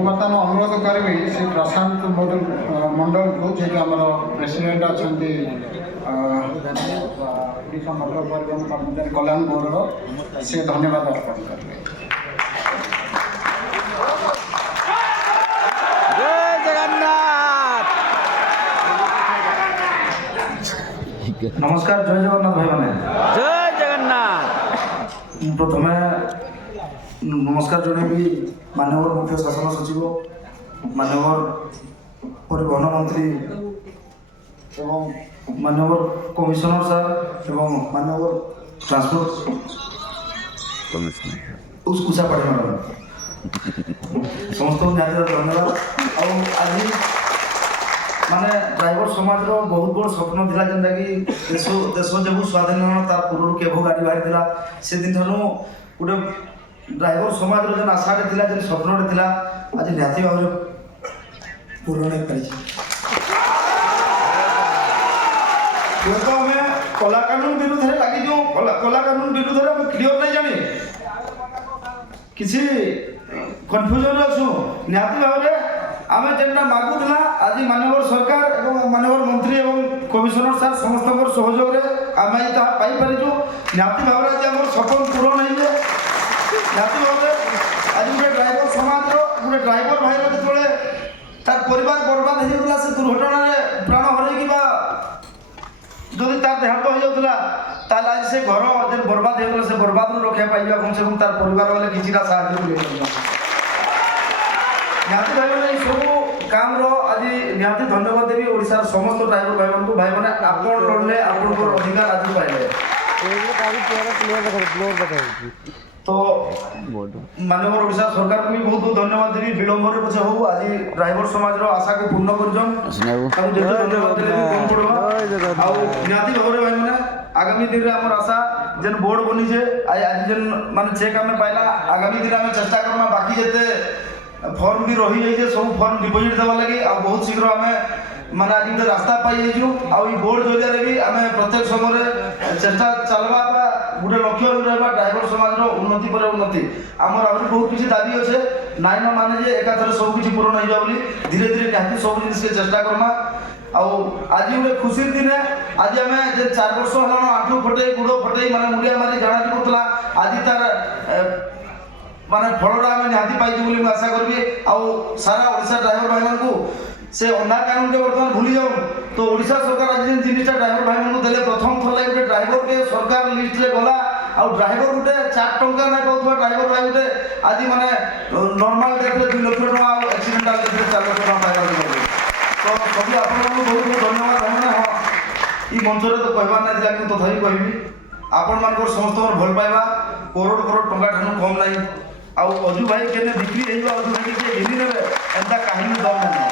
बर्तमान अनुरोध करी श्री प्रशांत मंडल को जी आम प्रेसिडेंट अच्छा ओडिशा मोटर परिवहन कर्मचारी कल्याण बोर्ड से धन्यवाद अर्पण करेंगे। नमस्कार, जय जगन्नाथ भाई मैंने जय जगन्नाथ। प्रथम नमस्कार जनइबी माननीय मुख्य शासन सचिव माननीय परिवहन मंत्री एवं माननीय कमिशनर सर एवं माननीय ट्रांसपोर्ट उस कुशा पड़े मैडम समस्त धन्यवाद। आज माने ड्राइवर समाज रो बहुत बड़ स्वप्न थिला जेंदा कि देश जब स्वाधीन होना तार पूर्व केभो गाड़ी बाहरी थिला से दिन थनु गुटे ड्राइवर समाज रो जन आशाटे थिला जन स्वप्नटे थिला आज निहाती भाव पूर्ण नहीं पाई। तो हमें कला कानून विरुद्ध लगी जो कला कानून विरुद्ध हम क्लियर नहीं जानी किसी कन्फ्यूजन अच्छु निहाती भाव आम जेनटा मागुला आज माननीय सरकार और माननीय मंत्री और कमिशनर सर समस्त सहयोग में आम पाई निहाती भाव आज आम सपन पूरण हो निहाती भाव आज गोटे ड्राइवर समाज गोटे ड्राइवर भाई जो तार परिवार बर्बाद होता से दुर्घटना प्राण हर जदि तार देहांत हो जाता आज से घर जो बर्बाद होगा से बर्बाद रक्षा पाई कम से कम तार परिवार वाले किसी साहय निहाती भाई मैंने सब काम आज निहाती धन्यवाद देवी ओडिशार समस्त ड्राइवर भाई मैंने आप लड़ले आप अधिकार आज पाइले तो माननीय ओडिशा सरकार को भी बहुत बहुत धन्यवाद देवी विलंब पछे हो आज ड्राइवर समाज आशा को पूर्ण निहाती भाव भाई मैंने आगामी दिन में आमर आशा जेन बोर्ड बनी आज जेन माने चेक आम पाइला आगामी दिन में चेष्टा करना बाकी जेते फॉर्म भी रही है सब फॉर्म डिपोजिट देवा लगी आ बहुत शीघ्र आम माने आज गोटे रास्ता पाई बोर्ड जरिए भी आम प्रत्येक समय चेष्टा चलवा गोटे लक्ष्य रहा ड्राइवर समाज उन्नति पर उन्नति आमर आहरी बहुत किसी दाबी अच्छे नाइन माने जे एकाथरे सब किसी पूरण हो धीरे धीरे निहाती सब जिन चेष्टा करमा आज गोटे खुशी दिन आज आम 4 वर्ष है आंठू फटे गुड़ फटे माने मुड़िया मारी जाना पड़ता आज तार माने फलटा आम निहाती पाई आशा करी सारा ओडिशा ड्राइवर भाई मान से अन्ना कानून के बर्तमान भूली जाऊँ तो ओडिशा सरकार आज जिनटा ड्राइवर भाई मान देले प्रथम थर गोटे ड्राइवर के सरकार लिस्ट ले गला आ ड्राइवर गोटे 4 टंका ना पाऊँ ड्राइवर भाई गोटे आज माने नॉर्मल डेथ 2 लाख टका एक्सीडेंटल डेथ 4 लाख टका पाइबा तो सभी आप बहुत बहुत धन्यवाद भाई मैंने हाँ ये मंचर तो कहबार ना कि तथापि कहबी आपण मान समस्त भल पाइबा करोड़ करोड़ टंका ठानु कम नहीं अजू भाई के बिक्री हो अजू भाई के घिनी ने एंता कहानी दम नहीं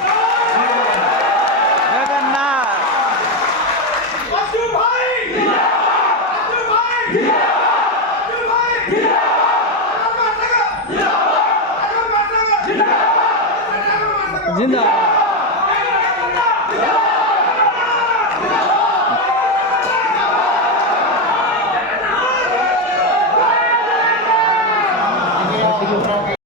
जिंदाबाद।